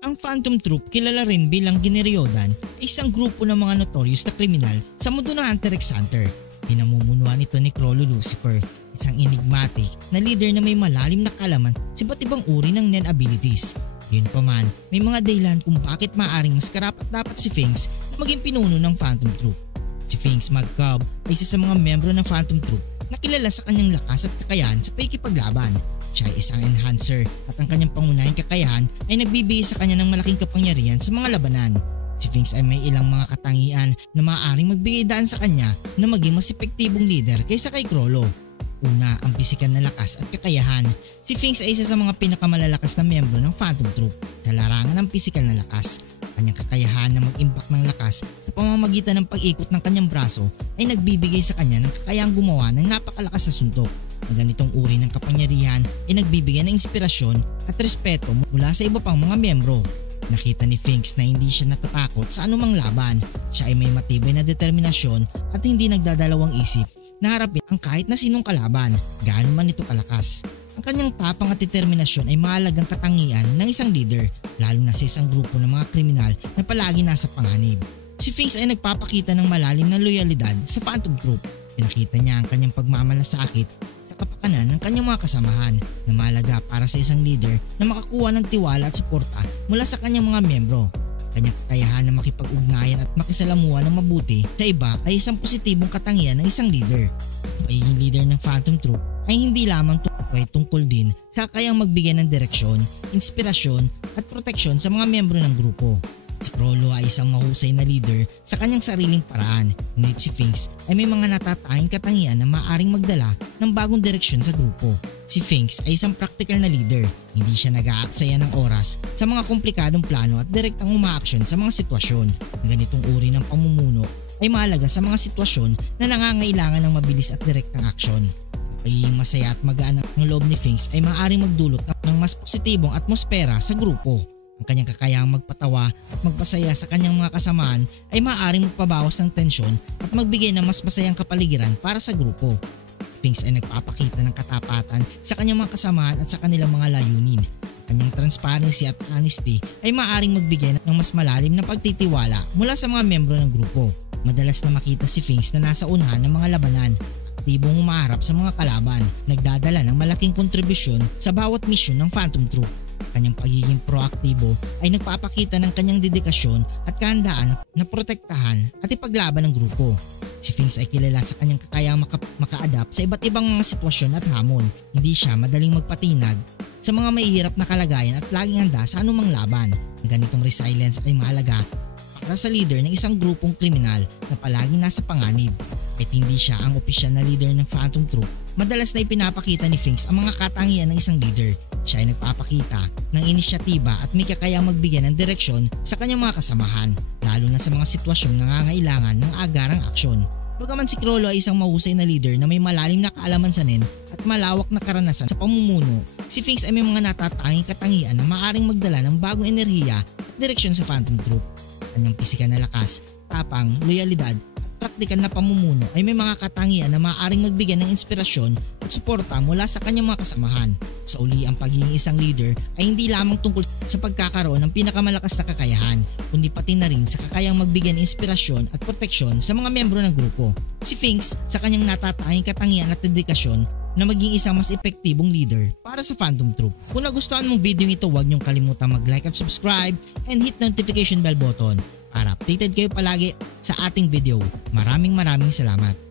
Ang Phantom Troop, kilala rin bilang Gineriyodan, ay isang grupo ng mga notorious na kriminal sa mundo ng Hunter x Hunter. Pinamumunuan ito ni Chrollo Lucifer, isang enigmatic na leader na may malalim na kaalaman sa iba't ibang uri ng Nen abilities. Gayunpaman, may mga dahilan kung bakit maaaring mas karapat-dapat si Finks na maging pinuno ng Phantom Troop. Si Finks Magcub ay isa sa mga membro ng Phantom Troop na kilala sa kanyang lakas at kakayahan sa pakikipaglaban. Siya ay isang enhancer at ang kanyang pangunahing kakayahan ay nagbibigay sa kanya ng malaking kapangyarihan sa mga labanan. Si Finks ay may ilang mga katangian na maaaring magbigay daan sa kanya na maging mas epektibong leader kaysa kay Chrollo. Una, ang pisikal na lakas at kakayahan. Si Finks ay isa sa mga pinakamalalakas na miyembro ng Phantom Troop sa larangan ng pisikal na lakas. Kanyang kakayahan na mag-impact ng lakas sa pamamagitan ng pag-ikot ng kanyang braso ay nagbibigay sa kanya ng kakayahang gumawa ng napakalakas na suntok. Ang ganitong uri ng kapangyarihan ay nagbibigay ng inspirasyon at respeto mula sa iba pang mga miyembro. Nakita ni Finks na hindi siya natatakot sa anumang laban. Siya ay may matibay na determinasyon at hindi nagdadalawang isip na harapin ang kahit na sinong kalaban, gaano man ito kalakas. Ang kanyang tapang at determinasyon ay mahalagang katangian ng isang leader, lalo na sa isang grupo ng mga kriminal na palagi nasa panganib. Si Finks ay nagpapakita ng malalim na loyalidad sa Phantom Troop. Pinakita niya ang kanyang pagmamalasakit sa kapakanan ng kanyang mga kasamahan na mahalaga para sa isang leader na makakuha ng tiwala at suporta mula sa kanyang mga miyembro. Kanyang kakayahan na makipag-ugnayan at makisalamuha ng mabuti sa iba ay isang positibong katangian ng isang leader. Ang pagiging leader ng Phantom Troop ay hindi lamang tungkol din sa kayang magbigay ng direksyon, inspirasyon at proteksyon sa mga miyembro ng grupo. Si Chrollo ay isang mahusay na leader sa kanyang sariling paraan, ngunit si Finks ay may mga natatanging katangian na maaaring magdala ng bagong direksyon sa grupo. Si Finks ay isang practical na leader, hindi siya nag-aaksaya ng oras sa mga komplikadong plano at direktang umaaksyon sa mga sitwasyon. Ang ganitong uri ng pamumuno ay mahalaga sa mga sitwasyon na nangangailangan ng mabilis at direktang aksyon. Ang pagiging masaya at magaan ng loob ni Finks ay maaaring magdulot ng mas positibong atmosfera sa grupo. Ang kanyang kakayahang magpatawa at magpasaya sa kanyang mga kasamahan ay maaaring magpabawas ng tensyon at magbigay ng mas masayang kapaligiran para sa grupo. Finks ay nagpapakita ng katapatan sa kanyang mga kasamahan at sa kanilang mga layunin. Ang kanyang transparency at honesty ay maaaring magbigay ng mas malalim na pagtitiwala mula sa mga miyembro ng grupo. Madalas na makita si Finks na nasa unahan ng mga labanan, aktibong humaharap sa mga kalaban, nagdadala ng malaking kontribusyon sa bawat misyon ng Phantom Troop. Kanyang pagiging proaktibo ay nagpapakita ng kanyang dedikasyon at kahandaan na protektahan at ipaglaban ng grupo. Si Finks ay kilala sa kanyang kakayahang maka-adapt sa iba't ibang mga sitwasyon at hamon. Hindi siya madaling magpatinag sa mga mahihirap na kalagayan at laging handa sa anumang laban. Ang ganitong resilience ay mahalaga para sa leader ng isang grupong kriminal na palaging nasa panganib. Kahit hindi siya ang opisyal na leader ng Phantom Troop, madalas na ipinapakita ni Finks ang mga katangian ng isang leader. Siya ay nagpapakita ng inisyatiba at may kakayahang magbigay ng direksyon sa kanyang mga kasamahan, lalo na sa mga sitwasyong nangangailangan ng agarang aksyon. Bagaman si Chrollo ay isang mahusay na leader na may malalim na kaalaman sa Nen at malawak na karanasan sa pamumuno, si Finks ay may mga natatanging katangian na maaaring magdala ng bagong enerhiya at direksyon sa Phantom Troop. Kanyang pisikal na lakas, tapang, loyalidad at praktikal na pamumuno ay may mga katangian na maaaring magbigay ng inspirasyon at suporta mula sa kanyang mga kasamahan. Sa uli, ang pagiging isang leader ay hindi lamang tungkol sa pagkakaroon ng pinakamalakas na kakayahan, kundi pati na rin sa kakayang magbigay ng inspirasyon at proteksyon sa mga miyembro ng grupo. Si Finks, sa kanyang natatanging katangian at dedikasyon na maging isang mas epektibong leader para sa Phantom Troop. Kung nagustuhan mong video ito, huwag niyong kalimutang mag-like at subscribe and hit notification bell button para updated kayo palagi sa ating video. Maraming salamat.